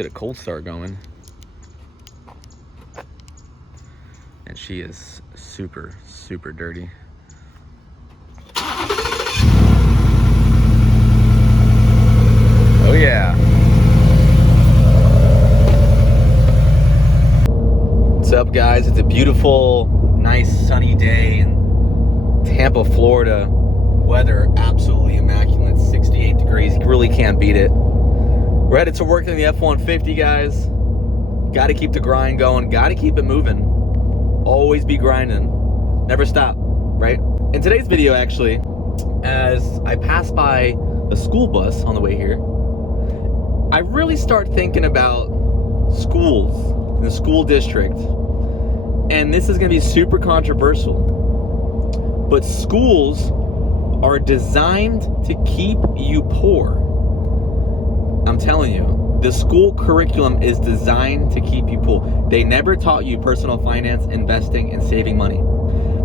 get a cold start going. And she is super, super dirty. Oh yeah. What's up, guys? It's a beautiful, nice sunny day in Tampa, Florida. Weather absolutely immaculate, 68 degrees. You really can't beat it. We're headed to work in the F150, guys. Got to keep the grind going. Got to keep it moving. Always be grinding. Never stop, right? In today's video, actually, as I pass by the school bus on the way here, I really start thinking about schools in the school district. And this is going to be super controversial. But schools are designed to keep you poor. I'm telling you, the school curriculum is designed to keep you poor. They never taught you personal finance, investing, and saving money.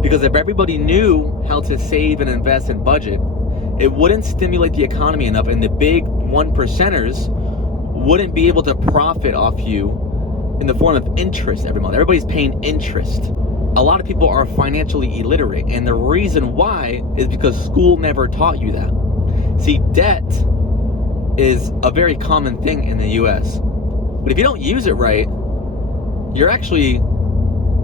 Because if everybody knew how to save and invest and budget, it wouldn't stimulate the economy enough, and the big 1%ers wouldn't be able to profit off you in the form of interest every month. Everybody's paying interest. A lot of people are financially illiterate, and the reason why is because school never taught you that. See, debt is a very common thing in the US. But if you don't use it right, you're actually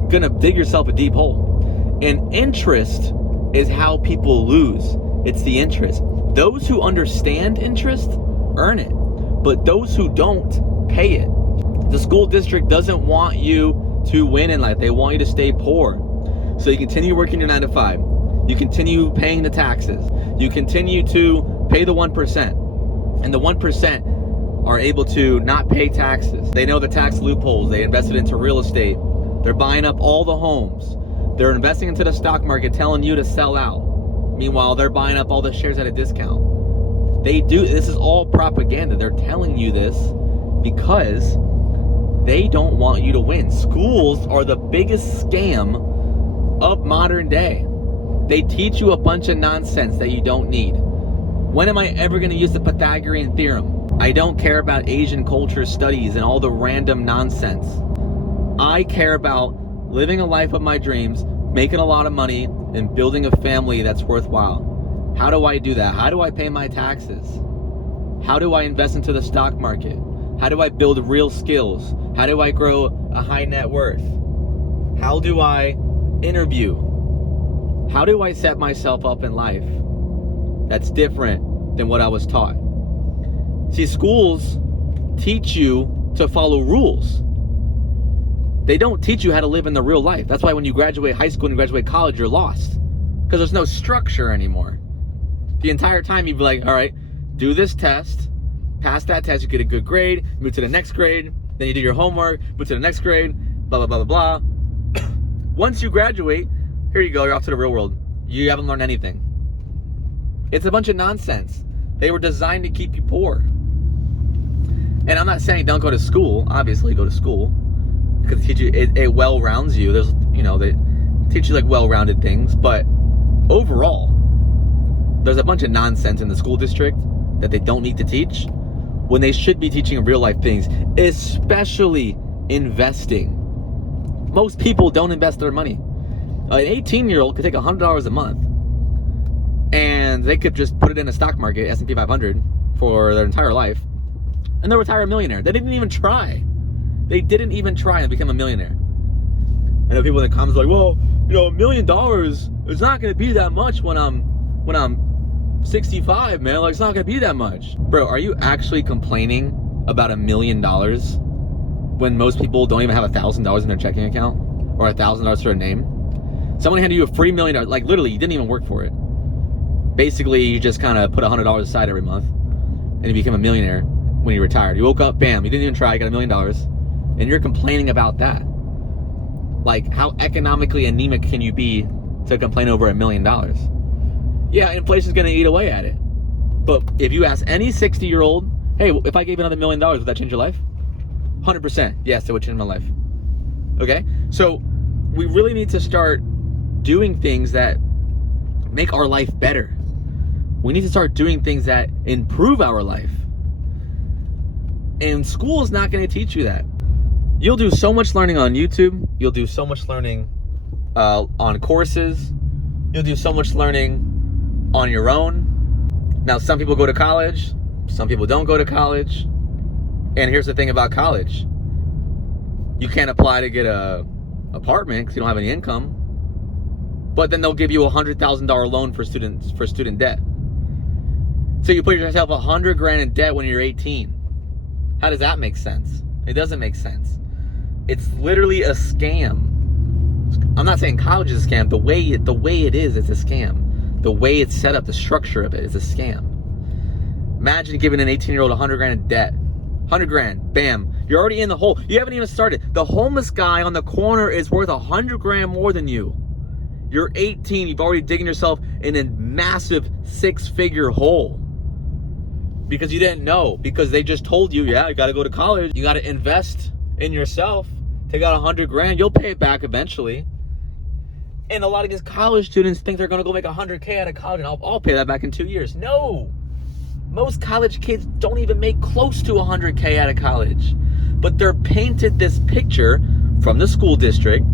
gonna dig yourself a deep hole. And interest is how people lose. It's the interest. Those who understand interest earn it, but those who don't pay it. The school district doesn't want you to win in life. They want you to stay poor. So you continue working your 9 to 5. You continue paying the taxes. You continue to pay the 1%. And the 1% are able to not pay taxes. They know the tax loopholes. They invested into real estate. They're buying up all the homes. They're investing into the stock market, telling you to sell out. Meanwhile, they're buying up all the shares at a discount. This is all propaganda. They're telling you this because they don't want you to win. Schools are the biggest scam of modern day. They teach you a bunch of nonsense that you don't need. When am I ever going to use the Pythagorean theorem? I don't care about Asian culture studies and all the random nonsense. I care about living a life of my dreams, making a lot of money, and building a family that's worthwhile. How do I do that? How do I pay my taxes? How do I invest into the stock market? How do I build real skills? How do I grow a high net worth? How do I interview? How do I set myself up in life that's different than what I was taught? See, schools teach you to follow rules. They don't teach you how to live in the real life. That's why when you graduate high school and you graduate college, you're lost. Because there's no structure anymore. The entire time you'd be like, all right, do this test, pass that test, you get a good grade, move to the next grade, then you do your homework, move to the next grade, blah, blah, blah, blah, blah. Once you graduate, here you go, you're off to the real world. You haven't learned anything. It's a bunch of nonsense. They were designed to keep you poor. And I'm not saying don't go to school. Obviously, go to school because it well-rounds you. There's, they teach you like well-rounded things, but overall, there's a bunch of nonsense in the school district that they don't need to teach when they should be teaching real-life things, especially investing. Most people don't invest their money. An 18-year-old could take $100 a month, and they could just put it in a stock market, S&P 500, for their entire life, and they'll retire a millionaire. They didn't even try. They didn't even try and become a millionaire. I know people in the comments are like, well, $1 million is not going to be that much when I'm 65, man. Like, it's not going to be that much. Bro, are you actually complaining about $1 million when most people don't even have $1,000 in their checking account or $1,000 to their name? Someone handed you a free $1 million, like literally, you didn't even work for it. Basically, you just kind of put $100 aside every month and you became a millionaire when you retired. You woke up, bam, you didn't even try, you got $1 million, and you're complaining about that. Like, how economically anemic can you be to complain over $1 million? Yeah, inflation's gonna eat away at it. But if you ask any 60-year-old, hey, if I gave you another $1 million, would that change your life? 100%, yes, it would change my life. Okay, so we really need to start doing things that make our life better. We need to start doing things that improve our life. And school is not going to teach you that. You'll do so much learning on YouTube. You'll do so much learning on courses. You'll do so much learning on your own. Now, some people go to college. Some people don't go to college. And here's the thing about college. You can't apply to get a apartment because you don't have any income. But then they'll give you a $100,000 loan for student debt. So you put yourself $100,000 in debt when you're 18. How does that make sense? It doesn't make sense. It's literally a scam. I'm not saying college is a scam. The way it is, it's a scam. The way it's set up, the structure of it is a scam. Imagine giving an 18-year-old $100,000 in debt. $100,000, bam. You're already in the hole. You haven't even started. The homeless guy on the corner is worth $100,000 more than you. You're 18. You've already digging yourself in a massive 6-figure hole. Because you didn't know. Because they just told you, yeah, you got to go to college. You got to invest in yourself. Take out $100,000. You'll pay it back eventually. And a lot of these college students think they're going to go make $100,000 out of college and I'll pay that back in 2 years. No. Most college kids don't even make close to $100,000 out of college. But they're painted this picture from the school district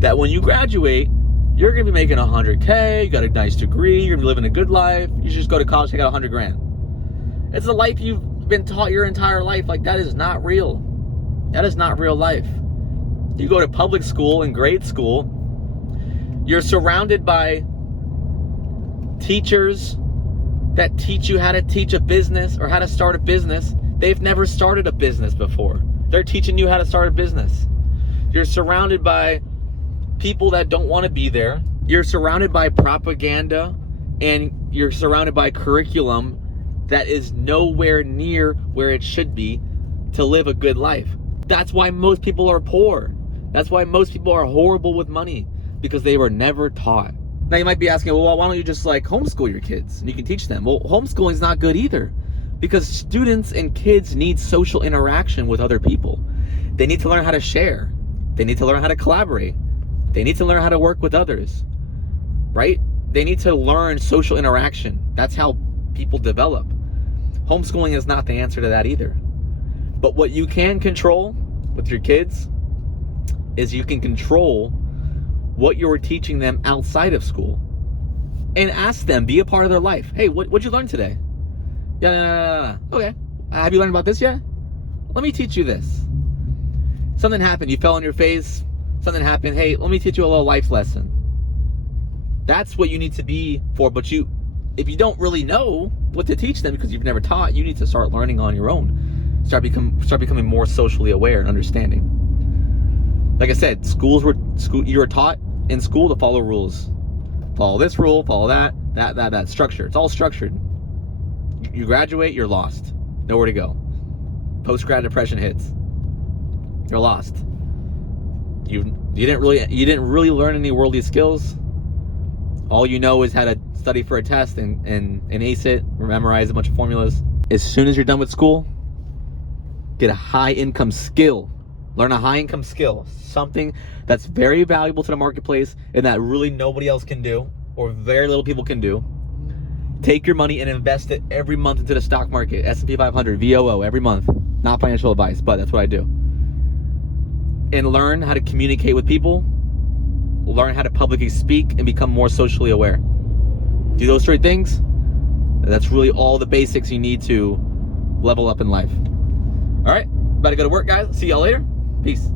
that when you graduate, you're going to be making $100,000, you got a nice degree, you're going to be living a good life, you should just go to college, take out $100,000. It's a life you've been taught your entire life. Like, that is not real. That is not real life. You go to public school and grade school, you're surrounded by teachers that teach you how to teach a business or how to start a business. They've never started a business before. They're teaching you how to start a business. You're surrounded by people that don't want to be there. You're surrounded by propaganda, and you're surrounded by curriculum that is nowhere near where it should be to live a good life. That's why most people are poor. That's why most people are horrible with money, because they were never taught. Now you might be asking, well, why don't you just like homeschool your kids and you can teach them? Well, homeschooling is not good either, because students and kids need social interaction with other people. They need to learn how to share. They need to learn how to collaborate. They need to learn how to work with others, right? They need to learn social interaction. That's how people develop. Homeschooling is not the answer to that either. But what you can control with your kids is you can control what you're teaching them outside of school. And ask them, be a part of their life. Hey, what'd you learn today? Yeah, okay. Have you learned about this yet? Let me teach you this. Something happened, you fell on your face. Something happened, hey, let me teach you a little life lesson. That's what you need to be for. But if you don't really know what to teach them because you've never taught, you need to start learning on your own. Start becoming more socially aware and understanding. Like I said, you were taught in school to follow rules. Follow this rule, follow that structure. It's all structured. You graduate, you're lost. Nowhere to go. Post-grad depression hits. You're lost. You didn't really learn any worldly skills. All you know is how to study for a test and ace it, memorize a bunch of formulas. As soon as you're done with school, get a high income skill. Learn a high income skill. Something that's very valuable to the marketplace and that really nobody else can do, or very little people can do. Take your money and invest it every month into the stock market. S&P 500, VOO, every month. Not financial advice, but that's what I do. And learn how to communicate with people. Learn how to publicly speak and become more socially aware. Do those 3 things. That's really all the basics you need to level up in life. All right, about to go to work, guys. See y'all later. Peace.